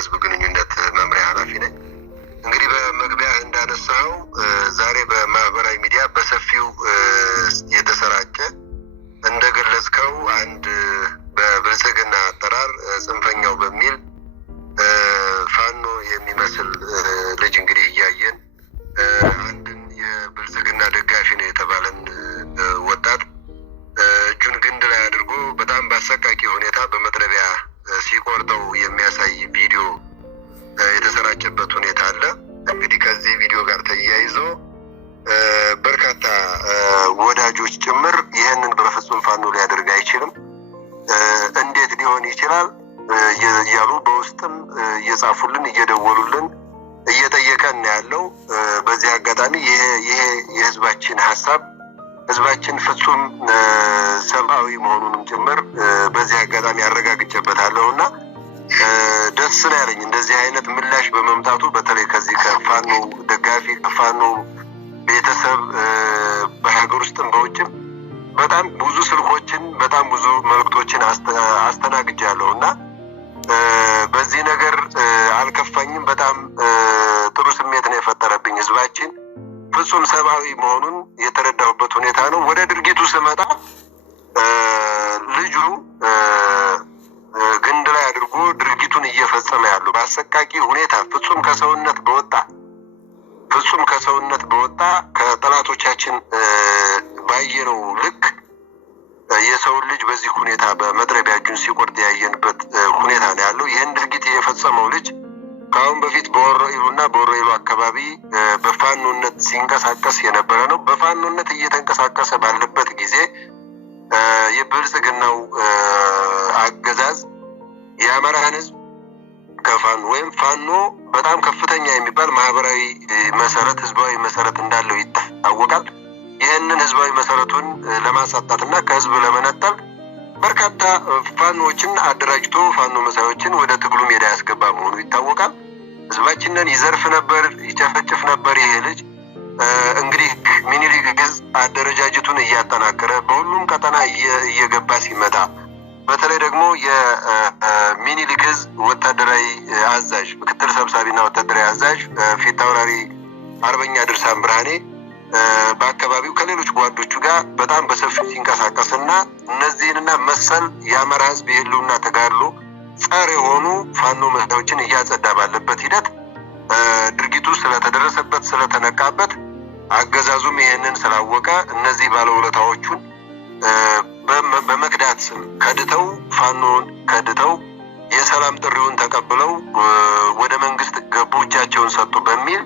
የህዝብ ግንኙነት መምሪያ ኃላፊ ነኝ። እንግዲህ በመግቢያ እንዳነሳው ዛሬ በማህበራዊ ሚዲያ በሰፊው የተሰራጨ እንደገለጽከው አንድ በብልጽግና አጠራር ጽንፈኛው በሚል ፋኖ የሚመስል ልጅ እንግዲህ እያየን አንድን የብልጽግና ደጋፊ ነው የተባለን ወጣት እጁን ግንድ ላይ አድርጎ በጣም በአሰቃቂ ሁኔታ በመጥረቢያ ሲቆርጠው የሚያሳይ ቪዲዮ የተሰራጨበት ሁኔታ አለ። እንግዲህ ከዚህ ቪዲዮ ጋር ተያይዞ በርካታ ወዳጆች ጭምር ይህንን በፍጹም ፋኖ ሊያደርግ አይችልም፣ እንዴት ሊሆን ይችላል እያሉ በውስጥም እየጻፉልን እየደወሉልን እየጠየቀን ያለው። በዚህ አጋጣሚ ይሄ የህዝባችን ሀሳብ ህዝባችን ፍጹም ሰብአዊ መሆኑንም ጭምር በዚህ አጋጣሚ አረጋግጬበታለሁ እና ደስ ነው ያለኝ እንደዚህ አይነት ምላሽ በመምጣቱ። በተለይ ከዚህ ከፋኖ ደጋፊ ከፋኖ ቤተሰብ በሀገር ውስጥም በውጭም በጣም ብዙ ስልኮችን በጣም ብዙ መልእክቶችን አስተናግጃለሁ እና በዚህ ነገር አልከፋኝም። በጣም ጥሩ ስሜት ነው የፈጠረብኝ። ህዝባችን ፍጹም ሰብአዊ መሆኑን የተረዳሁበት ሁኔታ ነው። ወደ ድርጊቱ ስመጣ ልጁ ግንድ ላይ አድርጎ ድርጊቱን እየፈጸመ ያለው በአሰቃቂ ሁኔታ ፍጹም ከሰውነት በወጣ ከጠላቶቻችን ባየነው ልክ የሰውን ልጅ በዚህ ሁኔታ በመጥረቢያ እጁን ሲቆርጥ ያየንበት ሁኔታ ነው ያለው። ይህን ድርጊት የፈጸመው ልጅ ከአሁን በፊት በወሮኢሉና በወሮኢሉ አካባቢ በፋኖነት ሲንቀሳቀስ የነበረ ነው። በፋኖነት እየተንቀሳቀሰ ባለበት ጊዜ የብልጽግናው አገዛዝ የአማራን ህዝብ ከፋኖ ወይም ፋኖ በጣም ከፍተኛ የሚባል ማህበራዊ መሰረት ህዝባዊ መሰረት እንዳለው ይታወቃል። ይህንን ህዝባዊ መሰረቱን ለማሳጣትና ከህዝብ ለመነጠል በርካታ ፋኖዎችን አደራጅቶ ፋኖ መሳዮችን ወደ ትግሉ ሜዳ ያስገባ መሆኑ ይታወቃል። ህዝባችንን ይዘርፍ ነበር፣ ይጨፈጭፍ ነበር። ይሄ ልጅ እንግዲህ ሚኒሊክ ግዝ አደረጃጀቱን እያጠናከረ በሁሉም ቀጠና እየገባ ሲመጣ በተለይ ደግሞ የሚኒሊክ ግዝ ወታደራዊ አዛዥ ምክትል ሰብሳቢና ወታደራዊ አዛዥ ፊት አውራሪ አርበኛ ድርሳን ብርሃኔ በአካባቢው ከሌሎች ጓዶቹ ጋር በጣም በሰፊው ሲንቀሳቀስና እነዚህንና መሰል የአማራ ህዝብ የህልውና ተጋድሎ ጸር የሆኑ ፋኖ መሳዮችን እያጸዳ ባለበት ሂደት ድርጊቱ ስለተደረሰበት ስለተነቃበት አገዛዙም ይህንን ስላወቀ እነዚህ ባለውለታዎቹን በመክዳት ስም ከድተው ፋኖን ከድተው የሰላም ጥሪውን ተቀብለው ወደ መንግስት ገቡ፣ እጃቸውን ሰጡ በሚል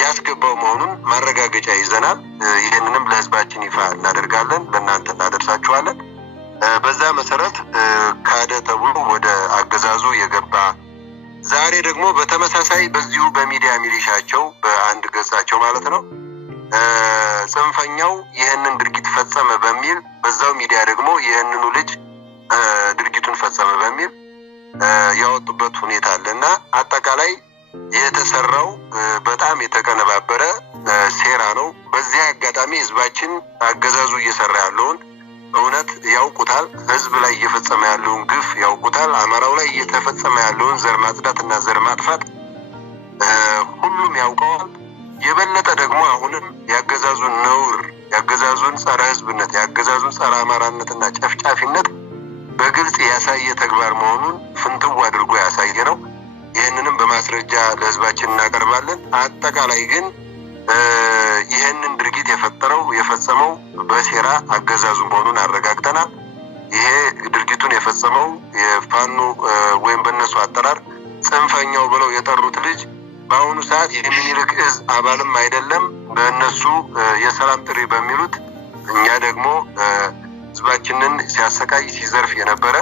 ያስገባው መሆኑን ማረጋገጫ ይዘናል። ይህንንም ለህዝባችን ይፋ እናደርጋለን፣ ለእናንተ እናደርሳችኋለን። በዛ መሰረት ካደ ተብሎ ወደ አገዛዙ የገባ ዛሬ ደግሞ በተመሳሳይ በዚሁ በሚዲያ ሚሊሻቸው በአንድ ገጻቸው ማለት ነው ጽንፈኛው ይህንን ድርጊት ፈጸመ በሚል በዛው ሚዲያ ደግሞ ይህንኑ ልጅ ድርጊቱን ፈጸመ በሚል ያወጡበት ሁኔታ አለና አጠቃላይ የተሰራው በጣም የተቀነባበረ ሴራ ነው። በዚህ አጋጣሚ ህዝባችን አገዛዙ እየሰራ ያለውን እውነት ያውቁታል። ህዝብ ላይ እየፈጸመ ያለውን ግፍ ያውቁታል። አማራው ላይ እየተፈጸመ ያለውን ዘር ማጽዳት እና ዘር ማጥፋት ሁሉም ያውቀዋል። የበለጠ ደግሞ አሁንም ያገዛዙን ነውር፣ ያገዛዙን ጸረ ህዝብነት፣ ያገዛዙን ጸረ አማራነትና ጨፍጫፊነት በግልጽ ያሳየ ተግባር መሆኑን ፍንትው አድርጎ ያሳየ ነው። ይህንንም በማስረጃ ለህዝባችን እናቀርባለን። አጠቃላይ ግን ይህንን ድርጊት የፈጸመው በሴራ አገዛዙ መሆኑን አረጋግጠናል። ይሄ ድርጊቱን የፈጸመው የፋኖ ወይም በእነሱ አጠራር ጽንፈኛው ብለው የጠሩት ልጅ በአሁኑ ሰዓት የሚኒልክ እዝ አባልም አይደለም። በእነሱ የሰላም ጥሪ በሚሉት እኛ ደግሞ ህዝባችንን ሲያሰቃይ ሲዘርፍ የነበረ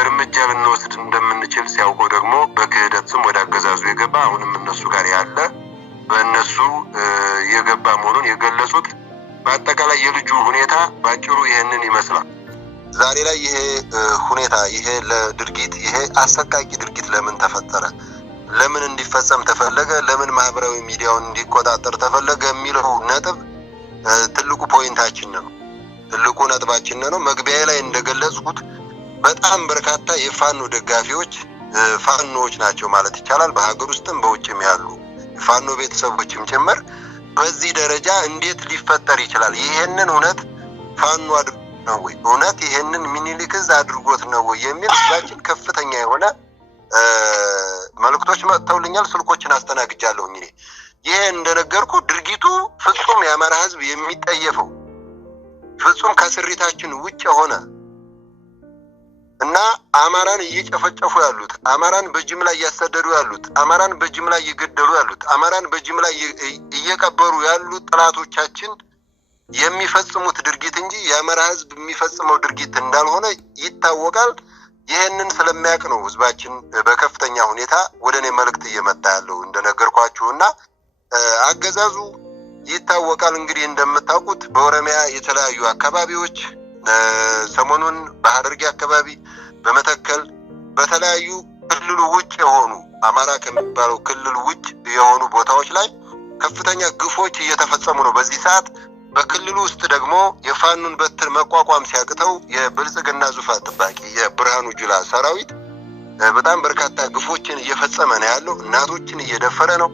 እርምጃ ልንወስድ እንደምንችል ሲያውቀው ደግሞ በክህደት ስም ወደ አገዛዙ የገባ አሁንም እነሱ ጋር ያለ በእነሱ የገባ መሆኑን የገለጹት። በአጠቃላይ የልጁ ሁኔታ ባጭሩ ይህንን ይመስላል። ዛሬ ላይ ይሄ ሁኔታ ይሄ አሰቃቂ ድርጊት ለምን ተፈጠረ? ለምን እንዲፈጸም ተፈለገ? ለምን ማህበራዊ ሚዲያውን እንዲቆጣጠር ተፈለገ? የሚለው ነጥብ ትልቁ ፖይንታችን ነው። ትልቁ ነጥባችን ነው። መግቢያ ላይ እንደገለጽኩት በጣም በርካታ የፋኖ ደጋፊዎች ፋኖዎች ናቸው ማለት ይቻላል። በሀገር ውስጥም በውጭም ያሉ ፋኖ ቤተሰቦችም ጭምር በዚህ ደረጃ እንዴት ሊፈጠር ይችላል? ይሄንን እውነት ፋኖ አድርጎት ነው ወይ? እውነት ይሄንን ሚኒሊክ እዝ አድርጎት ነው ወይ የሚል ህዝባችን ከፍተኛ የሆነ መልእክቶች መጥተውልኛል። ስልኮችን አስተናግጃለሁ። ይሄ እንደነገርኩ ድርጊቱ ፍጹም የአማራ ህዝብ የሚጠየፈው ፍጹም ከስሪታችን ውጭ የሆነ እና አማራን እየጨፈጨፉ ያሉት፣ አማራን በጅምላ እያሰደዱ ያሉት፣ አማራን በጅምላ እየገደሉ ያሉት፣ አማራን በጅምላ እየቀበሩ ያሉት ጠላቶቻችን የሚፈጽሙት ድርጊት እንጂ የአማራ ህዝብ የሚፈጽመው ድርጊት እንዳልሆነ ይታወቃል። ይህንን ስለሚያውቅ ነው ህዝባችን በከፍተኛ ሁኔታ ወደ እኔ መልእክት እየመጣ ያለው እንደነገርኳችሁና አገዛዙ ይታወቃል። እንግዲህ እንደምታውቁት በኦሮሚያ የተለያዩ አካባቢዎች ሰሞኑን በሐረርጌ አካባቢ፣ በመተከል በተለያዩ ክልሉ ውጭ የሆኑ አማራ ከሚባለው ክልል ውጭ የሆኑ ቦታዎች ላይ ከፍተኛ ግፎች እየተፈጸሙ ነው። በዚህ ሰዓት በክልሉ ውስጥ ደግሞ የፋኑን በትር መቋቋም ሲያቅተው የብልጽግና ዙፋን ጠባቂ የብርሃኑ ጁላ ሰራዊት በጣም በርካታ ግፎችን እየፈጸመ ነው ያለው። እናቶችን እየደፈረ ነው፣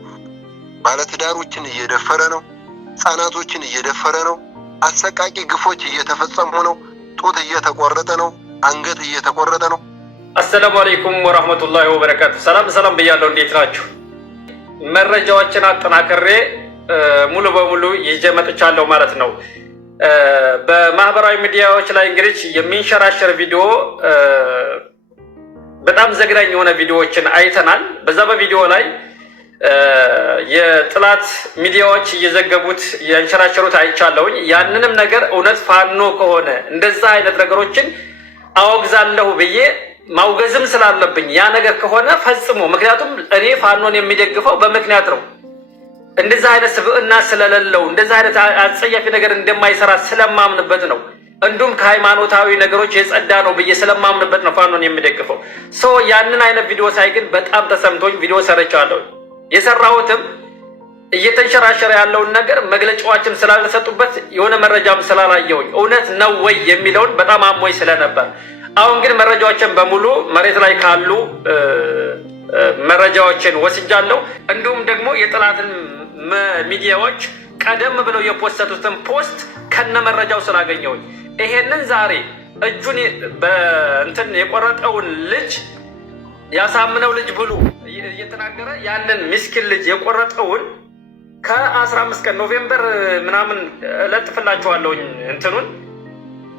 ባለትዳሮችን እየደፈረ ነው፣ ህጻናቶችን እየደፈረ ነው። አሰቃቂ ግፎች እየተፈጸሙ ነው። ጡት እየተቆረጠ ነው፣ አንገት እየተቆረጠ ነው። አሰላሙ አለይኩም ወራህመቱላሂ ወበረካቱ። ሰላም ብያለሁ። እንዴት ናችሁ? መረጃዎችን አጠናክሬ ሙሉ በሙሉ ይዤ መጥቻለሁ ማለት ነው። በማህበራዊ ሚዲያዎች ላይ እንግዲህ የሚንሸራሸር ቪዲዮ በጣም ዘግናኝ የሆነ ቪዲዮዎችን አይተናል። በዛ በቪዲዮ ላይ የጥላት ሚዲያዎች እየዘገቡት ያንሸራሸሩት አይቻለሁኝ። ያንንም ነገር እውነት ፋኖ ከሆነ እንደዛ አይነት ነገሮችን አወግዛለሁ ብዬ ማውገዝም ስላለብኝ ያ ነገር ከሆነ ፈጽሞ፣ ምክንያቱም እኔ ፋኖን የሚደግፈው በምክንያት ነው። እንደዛ አይነት ስብዕና ስለሌለው እንደዛ አይነት አጸያፊ ነገር እንደማይሰራ ስለማምንበት ነው። እንዲሁም ከሃይማኖታዊ ነገሮች የጸዳ ነው ብዬ ስለማምንበት ነው ፋኖን የሚደግፈው። ያንን አይነት ቪዲዮ ሳይ ግን በጣም ተሰምቶኝ ቪዲዮ ሰርቻለሁ። የሰራሁትም እየተንሸራሸረ ያለውን ነገር መግለጫዎችም ስላልተሰጡበት የሆነ መረጃም ስላላየሁኝ እውነት ነው ወይ የሚለውን በጣም አሞኝ ስለነበር፣ አሁን ግን መረጃዎችን በሙሉ መሬት ላይ ካሉ መረጃዎችን ወስጃለሁ። እንዲሁም ደግሞ የጠላትን ሚዲያዎች ቀደም ብለው የፖስተቱትን ፖስት ከነ መረጃው ስላገኘሁኝ ይሄንን ዛሬ እጁን በእንትን የቆረጠውን ልጅ ያሳምነው ልጅ ብሉ እየተናገረ ያንን ምስኪን ልጅ የቆረጠውን ከ15 ቀን ኖቬምበር ምናምን እለጥፍላችኋለሁኝ እንትኑን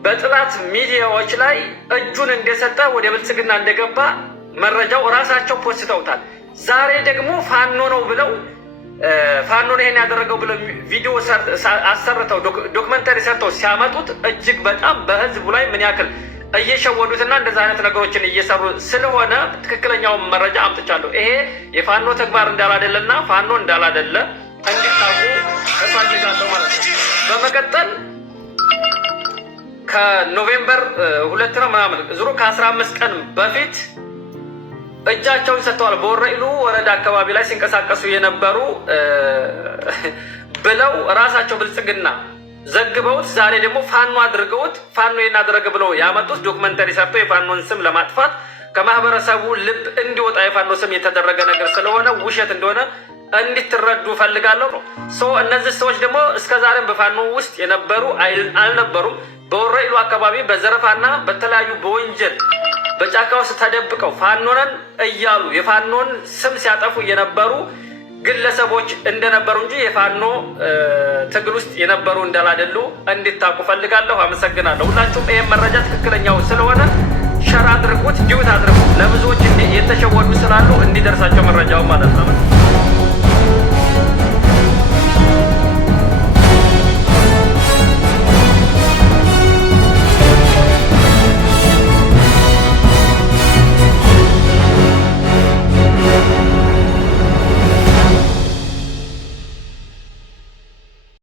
በጥላት ሚዲያዎች ላይ እጁን እንደሰጠ ወደ ብልጽግና እንደገባ መረጃው ራሳቸው ፖስተውታል። ዛሬ ደግሞ ፋኖ ነው ብለው ፋኖ ነው ይሄን ያደረገው ብለው ቪዲዮ አሰርተው ዶክመንተሪ ሰርተው ሲያመጡት እጅግ በጣም በህዝቡ ላይ ምን ያክል እየሸወዱትና እንደዛ አይነት ነገሮችን እየሰሩ ስለሆነ ትክክለኛውን መረጃ አምጥቻለሁ። ይሄ የፋኖ ተግባር እንዳላደለና ፋኖ እንዳላደለ እንዲታቁ እፈልጋለሁ ማለት ነው። በመቀጠል ከኖቬምበር 2 ነው ምናምን ዙሮ ከ15 ቀን በፊት እጃቸውን ሰጥተዋል። በወረኢሉ ወረዳ አካባቢ ላይ ሲንቀሳቀሱ የነበሩ ብለው ራሳቸው ብልጽግና ዘግበውት ዛሬ ደግሞ ፋኖ አድርገውት ፋኖ እናደረገ ብለው ያመጡት ዶክመንተሪ ሰርተው የፋኖን ስም ለማጥፋት ከማህበረሰቡ ልብ እንዲወጣ የፋኖ ስም የተደረገ ነገር ስለሆነ ውሸት እንደሆነ እንድትረዱ ፈልጋለሁ። እነዚህ ሰዎች ደግሞ እስከዛሬም በፋኖ ውስጥ የነበሩ አልነበሩም። በወረኢሉ አካባቢ በዘረፋና በተለያዩ በወንጀል በጫካ ውስጥ ተደብቀው ፋኖነን እያሉ የፋኖን ስም ሲያጠፉ የነበሩ ግለሰቦች እንደነበሩ እንጂ የፋኖ ትግል ውስጥ የነበሩ እንዳላደሉ እንድታቁ ፈልጋለሁ። አመሰግናለሁ። ሁላችሁም ይሄን መረጃ ትክክለኛው ስለሆነ ሸር አድርጉት፣ ዲዩት አድርጉት። ለብዙዎች የተሸወዱ ስላሉ እንዲደርሳቸው መረጃው ማለት ነው።